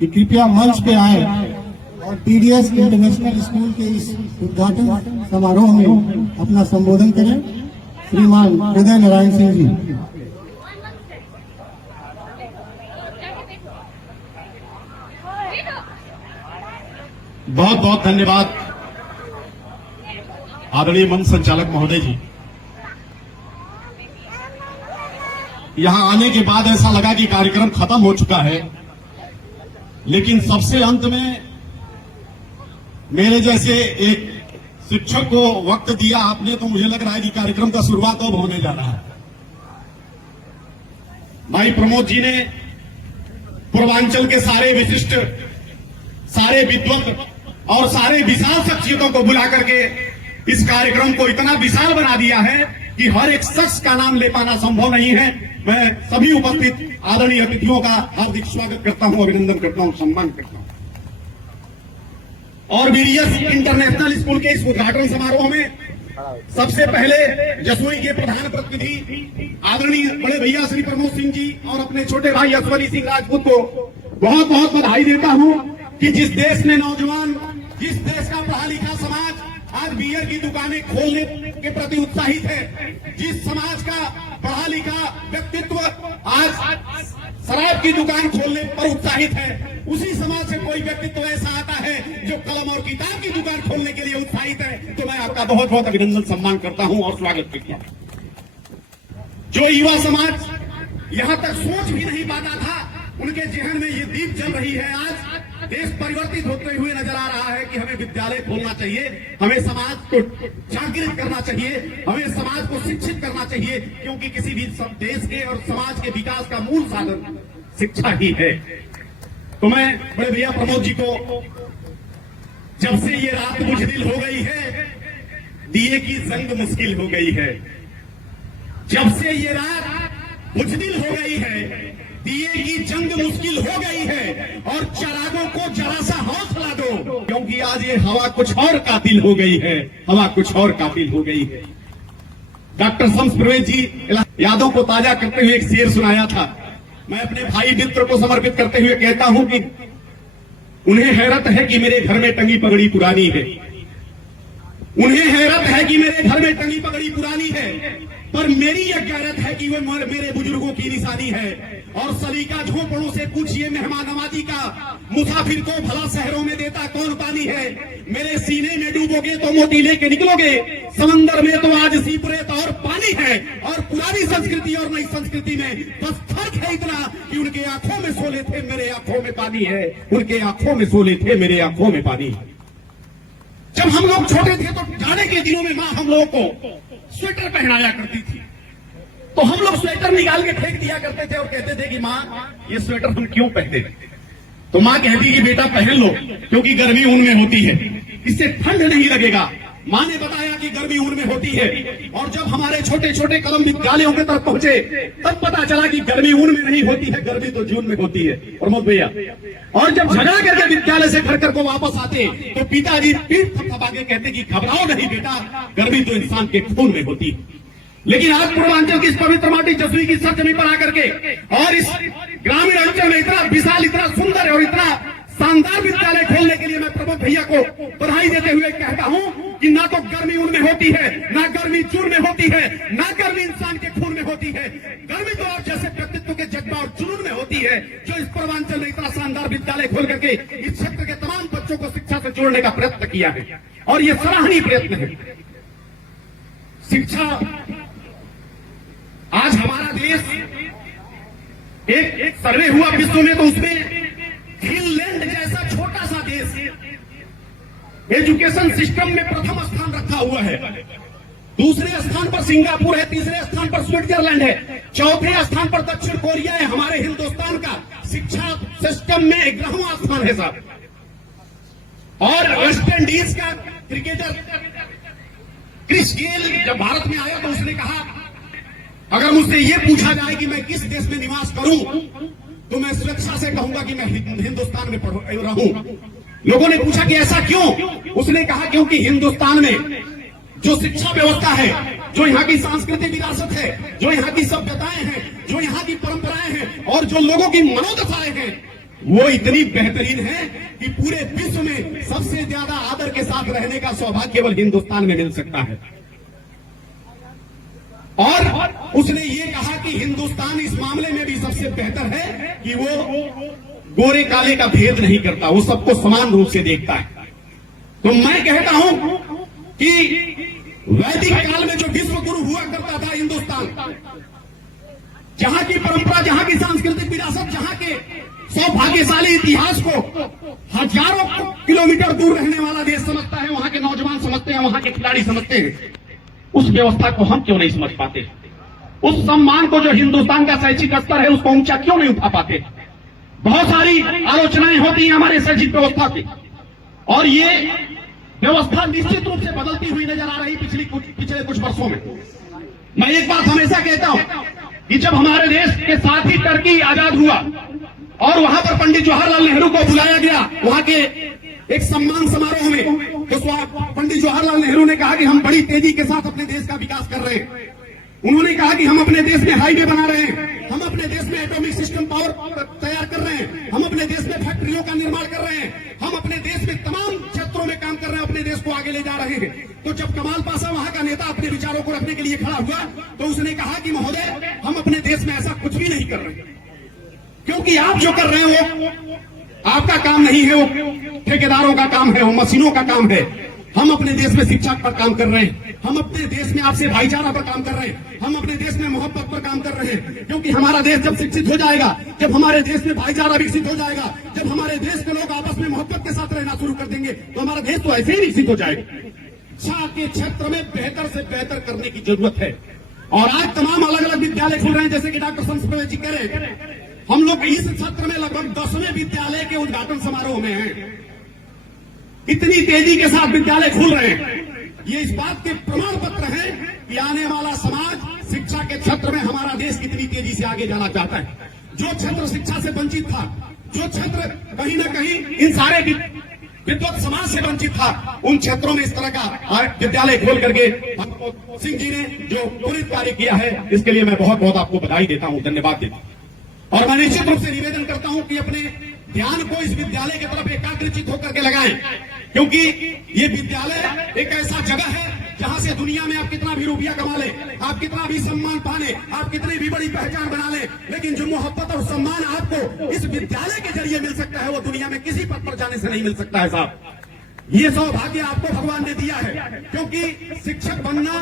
कि कृपया मंच पे आए और पीडीएस इंटरनेशनल स्कूल के इस उद्घाटन समारोह में अपना संबोधन करें। श्रीमान हृदय नारायण सिंह जी। बहुत बहुत धन्यवाद आदरणीय मंच संचालक महोदय जी। यहां आने के बाद ऐसा लगा कि कार्यक्रम खत्म हो चुका है, लेकिन सबसे अंत में मेरे जैसे एक शिक्षक को वक्त दिया आपने, तो मुझे लग रहा है कि कार्यक्रम का शुरुआत अब होने जा रहा है। भाई प्रमोद जी ने पूर्वांचल के सारे विशिष्ट, सारे विद्वत और सारे विशाल शख्सियतों को बुला करके इस कार्यक्रम को इतना विशाल बना दिया है कि हर एक शख्स का नाम ले पाना संभव नहीं है। मैं सभी उपस्थित आदरणीय अतिथियों का हार्दिक स्वागत करता हूं, अभिनंदन करता हूं, सम्मान करता हूं। और बीडीएस इंटरनेशनल स्कूल के इस उद्घाटन समारोह में सबसे पहले जसोई के प्रधान प्रतिनिधि आदरणीय बड़े भैया श्री प्रमोद सिंह जी और अपने छोटे भाई अश्वनी सिंह राजपूत को बहुत बहुत बधाई देता हूं कि जिस देश में नौजवान, जिस देश का पढ़ा लिखा समाज आज बियर की दुकानें खोलने के प्रति उत्साहित है, जिस समाज का पढ़ा लिखा व्यक्तित्व आज शराब की दुकान खोलने पर उत्साहित है, उसी समाज से कोई व्यक्तित्व ऐसा आता है जो कलम और किताब की दुकान खोलने के लिए उत्साहित है, तो मैं आपका बहुत बहुत अभिनंदन सम्मान करता हूं और स्वागत करता हूं। जो युवा समाज यहां तक सोच भी नहीं पाता था, उनके जहन में ये दीप जल रही है। आज देश परिवर्तित होते हुए नजर आ रहा है कि हमें विद्यालय खोलना चाहिए, हमें समाज को जागृत करना चाहिए, हमें समाज को शिक्षित करना चाहिए, क्योंकि किसी भी देश के और समाज के विकास का मूल साधन शिक्षा ही है। तो मैं बड़े भैया प्रमोद जी को, जब से ये रात मुश्किल हो गई है, दिए की जंग मुश्किल हो गई है, जब से ये रात मुश्किल हो गई है, दिए की जंग मुश्किल हो गई है, और चिरागों को जरा सा हौसला दो, क्योंकि आज ये हवा कुछ और कातिल हो गई है, हवा कुछ और कातिल हो गई है। डॉक्टर शम्स परवेज जी यादों को ताजा करते हुए एक शेर सुनाया था। मैं अपने भाई मित्र को समर्पित करते हुए कहता हूं कि उन्हें हैरत है कि मेरे घर में टंगी पगड़ी पुरानी है, उन्हें हैरत है कि मेरे घर में टंगी पगड़ी पुरानी है, पर मेरी यह गैरत है कि वे मेरे बुजुर्गों की निशानी है। और सलीका झोपड़ों से पूछिए मेहमान नवाजी का, मुसाफिर को भला शहरों में देता कौन पानी है। मेरे सीने में डूबोगे तो मोती लेके निकलोगे, समंदर में तो आज सीपरेत और पानी है। और पुरानी संस्कृति और नई संस्कृति में बस फर्क है इतना कि उनके आंखों में सोले थे, मेरे आंखों में पानी है, उनके आंखों में सोले थे, मेरे आंखों में पानी है। जब हम लोग छोटे थे तो जाड़े के दिनों में माँ हम लोगों को स्वेटर पहनाया करती थी, तो हम लोग स्वेटर निकाल के फेंक दिया करते थे और कहते थे कि माँ ये स्वेटर हम क्यों पहनते थे। तो माँ कहती कि बेटा पहन लो, क्योंकि गर्मी ऊन में होती है, इससे ठंड नहीं लगेगा। माँ ने बताया कि गर्मी ऊन में होती है, और जब हमारे छोटे छोटे कलम विद्यालयों के तक पहुंचे तब पता चला कि गर्मी ऊन में नहीं होती है, गर्मी तो जून में होती है प्रमोद भैया। और जब झगड़ा करके विद्यालय से घर कर को वापस आते तो पिताजी पीठ थपथपा के कहते कि घबराओ नहीं बेटा, गर्मी तो इंसान के खून में होती है। लेकिन आज पूर्वांचल की इस पवित्र माटी जसोई की सरजमी पर आकर के और इस ग्रामीण अंचल में इतना विशाल, इतना सुंदर और इतना शानदार विद्यालय खोलने के लिए मैं प्रमोद भैया को बधाई देते हुए कहता हूं कि ना तो गर्मी उन में होती है, ना गर्मी जून में होती है, ना गर्मी इंसान के खून में होती है। गर्मी तो आप जैसे व्यक्तित्व के जज्बा और जुनून में होती है, जो इस पूर्वांचल में इतना शानदार विद्यालय खोल करके इस क्षेत्र के तमाम बच्चों को शिक्षा से जोड़ने का प्रयत्न किया है, और ये सराहनीय प्रयत्न है। शिक्षा आज हमारा देश, एक सर्वे हुआ विश्व में तो उसमें फिनलैंड जैसा छोटा सा देश एजुकेशन सिस्टम में प्रथम स्थान रखा हुआ है। दूसरे स्थान पर सिंगापुर है, तीसरे स्थान पर स्विट्जरलैंड है, चौथे स्थान पर दक्षिण कोरिया है। हमारे हिंदुस्तान का शिक्षा सिस्टम में 11वां स्थान है साहब। और वेस्ट इंडीज का क्रिकेटर क्रिस गेल जब भारत में आया तो उसने कहा, अगर मुझसे ये पूछा जाए कि मैं किस देश में निवास करूं तो मैं स्वेच्छा से कहूंगा कि मैं हिंदुस्तान में रहूं। लोगों ने पूछा कि ऐसा क्यों? उसने कहा क्योंकि हिंदुस्तान में जो शिक्षा व्यवस्था है, जो यहाँ की सांस्कृतिक विरासत है, जो यहाँ की सभ्यताएं हैं, जो यहाँ की परंपराएं हैं, और जो लोगों की मनोदशाएं हैं, वो इतनी बेहतरीन है कि पूरे विश्व में सबसे ज्यादा आदर के साथ रहने का सौभाग्य केवल हिंदुस्तान में मिल सकता है। और उसने ये कहा कि हिंदुस्तान इस मामले में भी सबसे बेहतर है कि वो गोरे काले का भेद नहीं करता, वो सबको समान रूप से देखता है। तो मैं कहता हूं कि वैदिक काल में जो विश्व गुरु हुआ करता था हिंदुस्तान, जहां की परंपरा, जहां की सांस्कृतिक विरासत, जहां के सौभाग्यशाली इतिहास को हजारों किलोमीटर दूर रहने वाला देश समझता है, वहां के नौजवान समझते हैं, वहां के खिलाड़ी समझते हैं, उस व्यवस्था को हम क्यों नहीं समझ पाते? उस सम्मान को जो हिंदुस्तान का शैक्षिक स्तर है उसको ऊंचा क्यों नहीं उठा पाते? बहुत सारी आलोचनाएं होती हैं हमारे शैक्षिक व्यवस्था की, और ये व्यवस्था निश्चित रूप से बदलती हुई नजर आ रही पिछले कुछ वर्षों में। मैं एक बात हमेशा कहता हूं कि जब हमारे देश के साथ ही टर्की आजाद हुआ और वहां पर पंडित जवाहरलाल नेहरू को बुलाया गया वहां के एक सम्मान समारोह में, तो पंडित जवाहरलाल नेहरू ने कहा कि हम बड़ी तेजी के साथ अपने देश का विकास कर रहे हैं। उन्होंने कहा कि हम अपने देश में हाईवे बना रहे हैं, हम अपने देश में एटॉमिक सिस्टम पावर तैयार कर रहे हैं, हम अपने देश में फैक्ट्रियों का निर्माण कर रहे हैं, हम अपने देश में तमाम क्षेत्रों में काम कर रहे हैं, अपने देश को आगे ले जा रहे हैं। तो जब कमाल पाशा वहां का नेता अपने विचारों को रखने के लिए खड़ा हुआ तो उसने कहा कि महोदय, हम अपने देश में ऐसा कुछ भी नहीं कर रहे, क्योंकि आप जो कर रहे हो वो आपका काम नहीं है, वो ठेकेदारों का काम है, वो मशीनों का काम है। हम अपने देश में शिक्षा पर काम कर रहे हैं, हम अपने देश में आपसे भाईचारा पर काम कर रहे हैं, हम अपने देश में मोहब्बत पर काम कर रहे हैं, क्योंकि हमारा देश जब शिक्षित हो जाएगा, जब हमारे देश में भाईचारा विकसित हो जाएगा, जब हमारे देश के लोग आपस में मोहब्बत के साथ रहना शुरू कर देंगे तो हमारा देश तो ऐसे ही विकसित हो जाएगा। शिक्षा के क्षेत्र में बेहतर से बेहतर करने की जरूरत है, और आज तमाम अलग अलग विद्यालय खुल रहे हैं, जैसे कि डॉक्टर संस्कृत जी कह रहे हैं। हम लोग इस सत्र में लगभग 10वें विद्यालय के उद्घाटन समारोह में हैं। इतनी तेजी के साथ विद्यालय खुल रहे हैं, ये इस बात के प्रमाण पत्र है कि आने वाला समाज शिक्षा के क्षेत्र में हमारा देश कितनी तेजी से आगे जाना चाहता है। जो क्षेत्र शिक्षा से वंचित था, जो क्षेत्र कहीं ना कहीं इन सारे विद्वत समाज से वंचित था, उन क्षेत्रों में इस तरह का विद्यालय खोल करके सिंह जी ने जो त्वरित कार्य किया है, इसके लिए मैं बहुत बहुत आपको बधाई देता हूं, धन्यवाद देता हूं। और मैं निश्चित रूप से निवेदन करता हूं कि अपने ध्यान को इस विद्यालय की तरफ एकाग्रचित होकर के लगाएं, क्योंकि ये विद्यालय एक ऐसा जगह है जहां से दुनिया में आप कितना भी रुपया कमा ले, आप कितना भी सम्मान पा ले, आप कितनी भी बड़ी पहचान बना ले, लेकिन जो मोहब्बत और सम्मान आपको इस विद्यालय के जरिए मिल सकता है वो दुनिया में किसी पद पर जाने से नहीं मिल सकता है साहब। ये सौभाग्य आपको भगवान ने दिया है, क्योंकि शिक्षक बनना,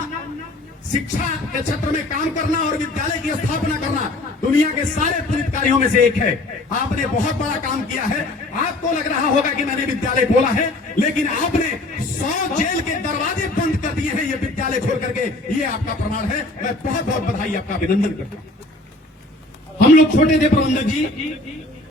शिक्षा के क्षेत्र में काम करना और विद्यालय की स्थापना करना दुनिया के सारे पुनीत कार्यों में से एक है। आपने बहुत बड़ा काम किया है। आपको लग रहा होगा कि मैंने विद्यालय खोला है, लेकिन आपने 100 जेल के दरवाजे बंद कर दिए हैं ये विद्यालय खोल करके, ये आपका प्रमाण है। मैं बहुत बहुत बधाई, आपका अभिनंदन करता हूं। हम लोग छोटे थे प्रबंधक जी,